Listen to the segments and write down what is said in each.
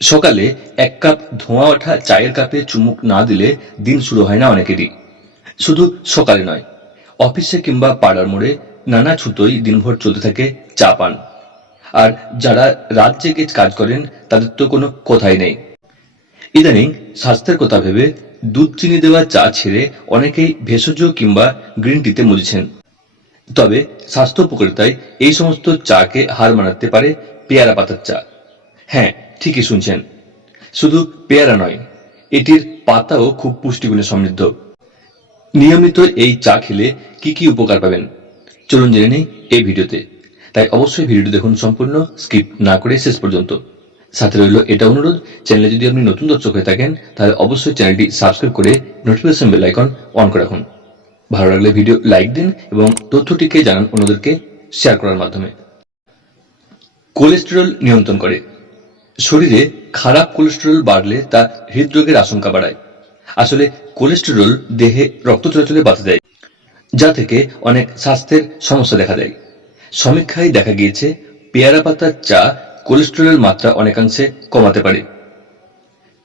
সকালে এক কাপ ধোঁয়া ওঠা চায়ের কাপে চুমুক না দিলে দিন শুরু হয় না অনেকেরই। শুধু সকালে নয়, অফিসে কিংবা পাড়ার মোড়ে নানা ছুতোই দিনভর চলতে থাকে চা পান। আর যারা রাত জেগে কাজ করেন, তাদের তো কোনো কথাই নেই। ইদানিং স্বাস্থ্যের কথা ভেবে দুধ চিনি দেওয়া চা ছেড়ে অনেকেই ভেষজ কিংবা গ্রিন টিতে মজেছেন। তবে স্বাস্থ্য উপকারিতায় এই সমস্ত চাকে হার মানাতে পারে পেয়ারা পাতার চা। হ্যাঁ ঠিকই শুনছেন। শুধু পেয়ারা নয়, এটির পাতাও খুব পুষ্টিগুণে সমৃদ্ধ। নিয়মিত এই চা খেলে কি কি উপকার পাবেন? চলুন জেনে নেই এই ভিডিওতে। তাই অবশ্যই ভিডিওটি দেখুন সম্পূর্ণ, স্কিপ না করে শেষ পর্যন্ত। সাথে রইল এটা অনুরোধ, চ্যানেলে যদি আপনি নতুন দর্শক হয়ে থাকেন, তাহলে অবশ্যই চ্যানেলটি সাবস্ক্রাইব করে নোটিফিকেশন বেল আইকন অন করে রাখুন। ভালো লাগলে ভিডিও লাইক দিন এবং তথ্যটিকে জানান অন্যদেরকে শেয়ার করার মাধ্যমে। কোলেস্টেরল নিয়ন্ত্রণ করে। শরীরে খারাপ কোলেস্টেরল বাড়লে তা হৃদরোগের আশঙ্কা বাড়ায়। আসলে কোলেস্টেরল দেহে রক্ত চলাচলে বাধা দেয়, যা থেকে অনেক স্বাস্থ্যের সমস্যা দেখা দেয়। সমীক্ষায় দেখা গিয়েছে, পেয়ারা পাতার চা কোলেস্টেরলের মাত্রা অনেকাংশে কমাতে পারে।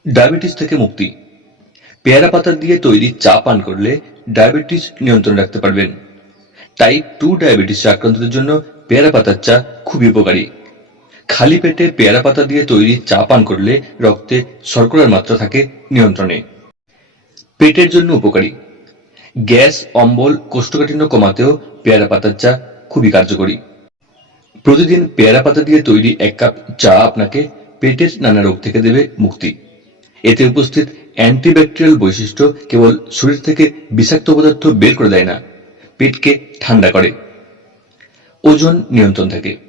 ডায়াবেটিস থেকে মুক্তি। পেয়ারা পাতা দিয়ে তৈরি চা পান করলে ডায়াবেটিস নিয়ন্ত্রণ রাখতে পারবেন। টাইপ টু ডায়াবেটিস আক্রান্তদের জন্য পেয়ারা পাতার চা খুবই উপকারী। খালি পেটে পেয়ারা পাতা দিয়ে তৈরি চা পান করলে রক্তে শর্করার মাত্রা থাকে নিয়ন্ত্রণে। পেটের জন্য উপকারী। গ্যাস, অম্বল, কোষ্ঠকাঠিন্য কমাতেও পেয়ারা পাতার চা খুবই কার্যকরী। প্রতিদিন পেয়ারা পাতা দিয়ে তৈরি এক কাপ চা আপনাকে পেটের নানা রোগ থেকে দেবে মুক্তি। এতে উপস্থিত অ্যান্টিব্যাকটেরিয়াল বৈশিষ্ট্য কেবল শরীর থেকে বিষাক্ত পদার্থ বের করে দেয় না, পেটকে ঠান্ডা করে। ওজন নিয়ন্ত্রণ থাকে।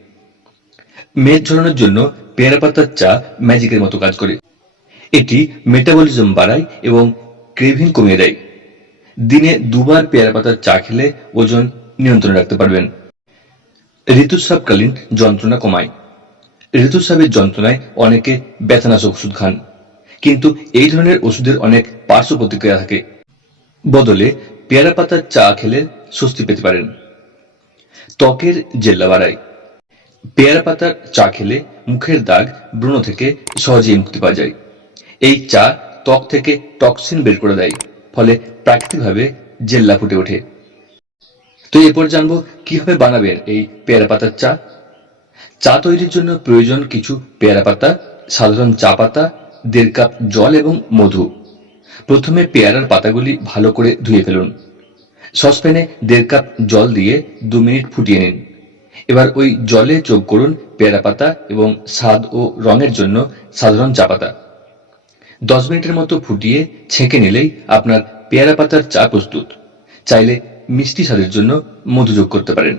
মেদ ঝরানোর জন্য পেয়ারা পাতার চা ম্যাজিকের মতো কাজ করে। এটি মেটাবলিজম বাড়ায় এবং ক্রেভিং কমিয়ে দেয়। দিনে দুবার পেয়ারা পাতার চা খেলে ওজন নিয়ন্ত্রণে রাখতে পারবেন। ঋতুস্রাবকালীন যন্ত্রণা কমায়। ঋতুস্রাবের যন্ত্রণায় অনেকে ব্যথানাশক ওষুধ খান, কিন্তু এই ধরনের ওষুধের অনেক পার্শ্ব প্রতিক্রিয়া থাকে। বদলে পেয়ারা পাতার চা খেলে স্বস্তি পেতে পারেন। ত্বকের জেল্লা বাড়ায়। পেয়ারা পাতার চা খেলে মুখের দাগ ব্রণ থেকে সহজেই মুক্তি পাওয়া যায়। এই চা ত্বক থেকে টক্সিন বের করে দেয়, ফলে প্রাকৃতিকভাবে জেল্লা ফুটে ওঠে। তো এরপর জানব কীভাবে বানাবেন এই পেয়ারা পাতার চা? চা তৈরির জন্য প্রয়োজন কিছু পেয়ারা পাতা, সাধারণ চা পাতা, দেড় কাপ জল এবং মধু। প্রথমে পেয়ারার পাতাগুলি ভালো করে ধুয়ে ফেলুন। সসপ্যানে দেড় কাপ জল দিয়ে দু মিনিট ফুটিয়ে নিন। এবার ওই জলে যোগ করুন পেয়ারা পাতা এবং স্বাদ ও রঙের জন্য সাধারণ চা পাতা। দশ মিনিটের মতো ফুটিয়ে ছেঁকে নিলেই আপনার পেয়ারা পাতার চা প্রস্তুত। চাইলে মিষ্টি স্বাদের জন্য মধু যোগ করতে পারেন।